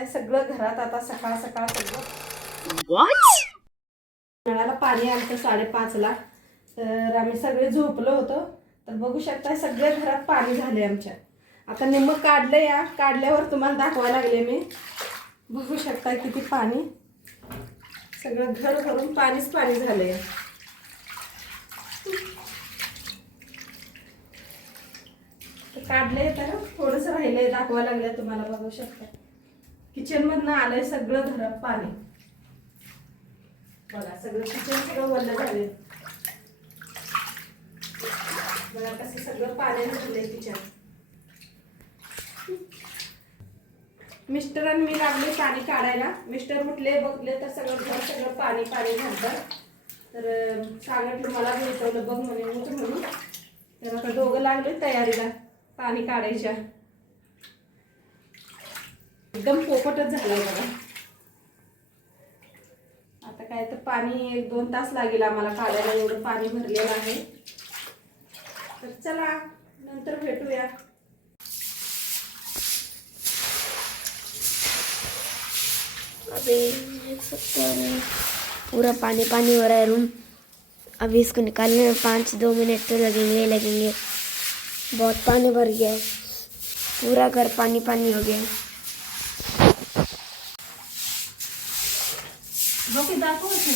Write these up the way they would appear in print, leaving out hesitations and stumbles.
शकताय सगळं घरात आता सकाळ सकाळ सगळं नळाला पाणी आलं 5:30ला, तर आम्ही सगळे झोपलो होतो. तर बघू शकताय सगळे घरात पाणी झाले आमच्या. आता निम्मं काढलं, या काढल्यावर तुम्हाला दाखवायला लागले मी. बघू शकताय किती पाणी, सगळं घर भरून पाणीच पाणी झालंय. काढलंय तर थोडंच राहिलंय, दाखवायला लागलं तुम्हाला. बघू शकता किचन मधनं आलंय सगळं घरात पाणी. बघा सगळं किचन सगळं वल्ल झालंय. बघा कसं सगळं पाण्याने भरलंय किचन. मिस्टर आणि मी लागले पाणी काढायला. मिस्टर उठले, बघले तर सगळं घर सगळं पाणी पाणी झालं. तर सांगितलं मला भेटवलं बघ म्हणे, उठ म्हणून. तर आता दोघं लागले तयारीला पाणी काढायच्या. एकदम पोपटच झालाय बघा. आता काय तर पाणी 1-2 तास लागेल आम्हाला काढायला, एवढं पाणी भरलेलं आहे. तर चला नंतर भेटूया. अभी देख सकते हैं पूरा पानी पानी हो रहा है रूम. अभी इसको निकालने में 5-2 मिनट तो लगेंगे. बहुत पानी भर गया है, पूरा घर पानी पानी हो गया. बघू दाखव असं.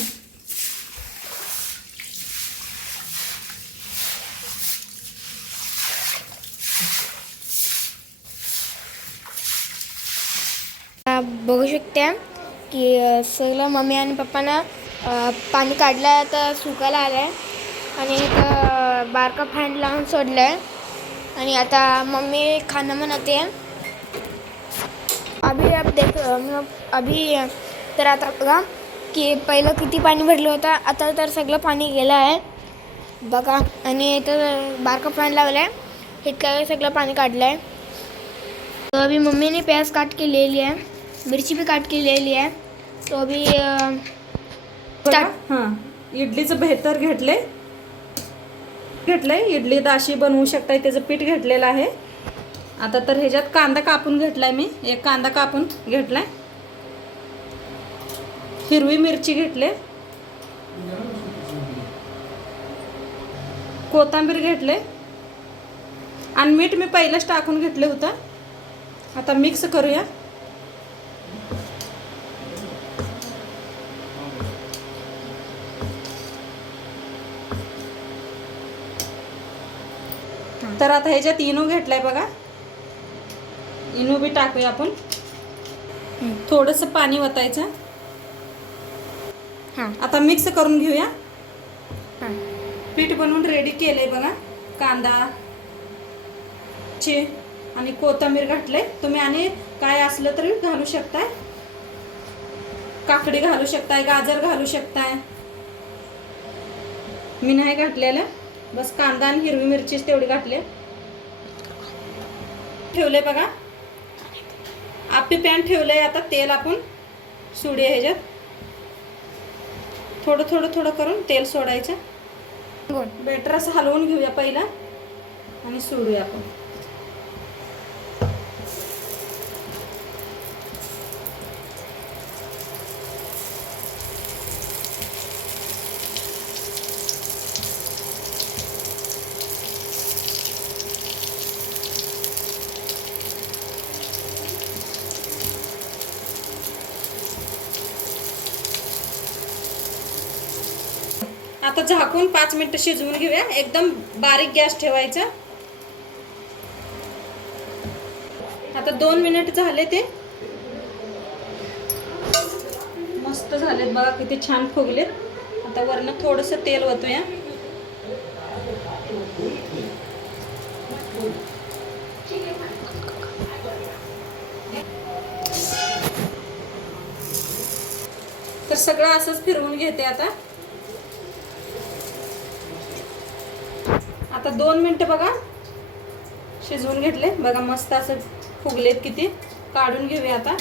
आप बघू शकता की सगळं मम्मी आणि पप्पानं पाणी काढलं आहे, तर सुकायला आलं आहे. आणि इथं बारका फॅन लावून सोडलं आहे. आणि आता मम्मी खाणं म्हणते. अभी तर आता बघा की पहिलं किती पाणी भरलं होतं, आता तर सगळं पाणी गेलं आहे बघा. आणि इथं बारका फॅन लावला आहे, इतकं सगळं पाणी काढलं आहे. तो अभी मम्मी ने प्याज काट के ले लिया है, मिर्ची भी काट के ले लिया है. तो अभी हां इडलीचं बेहतर घेतलंय. इडली दाशी बनवू शकताय, त्याचं पीठ घेतलेलं आहे. आता तर ह्याच्यात कांदा कापून घेतलाय मी. एक कांदा कापून घेतलाय, हिरवी मिरची घेतले, कोथिंबीर घेतले आणि मीठ मी पहिलंच टाकून घेतलं होतं. आता मिक्स करूया. तर आता ह्याच्यात इनो घेतलाय बघा. इनो बी टाकूया आपण. थोडंसं पाणी ओतायचं. हां आता मिक्स करून घेऊया. हां पीठ बनवून रेडी केलंय बघा. कांदा चे आणि कोथिंबीर घातले. तुम्ही आणि काय असलं तरी घालू शकताय. काकडी घालू शकताय, गाजर घालू शकताय. मी नाही घातलेलं, बस कांदा आणि हिरवी मिरचीच तेवढी घातली. ठेवले बघा. आपली पॅन ठेवलंय. आता तेल आपण सोडूया ह्याच्यात. थोडं थोडं थोडं करून तेल सोडायचं. बेटर असं हलवून घेऊया पहिला आणि सोडूया आपण. आता झाकून 5 मिनिटं शिजवून घेऊया. एकदम बारीक गॅस ठेवायचा. आता 2 मिनिट झाले, ते मस्त झालेत बघा, किती छान फुगलेत. आता वरनं थोडंसं तेल ओतूया. तर सगळं असंच फिरवून घेते. आता 2 मिनिटं बघा शिजवून घेतले बघा. मस्त असं फुगलेत किती. काढून घेऊया आता.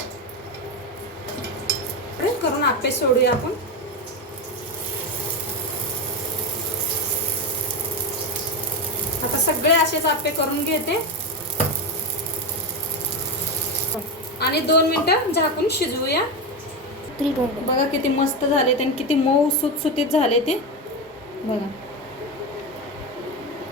करून आपे सोडूया आपण. आता सगळे असेच आपे करून घेते. आणि 2 मिनिटं झाकून शिजवूया. 320. बघा किती मस्त झाले ते, किती मऊ सुटसुटीत झाले ते बघा.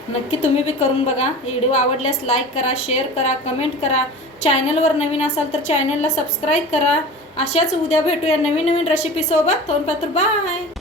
नक्की तुम्ही बी करून बघा. व्हिडिओ आवडल्यास लाईक करा, शेअर करा, कमेंट करा. चॅनलवर नवीन असाल तर चॅनलला सबस्क्राईब करा. अशाच उद्या भेटूया नवीन नवीन रेसिपीसोबत. तोपर्यंत बाय.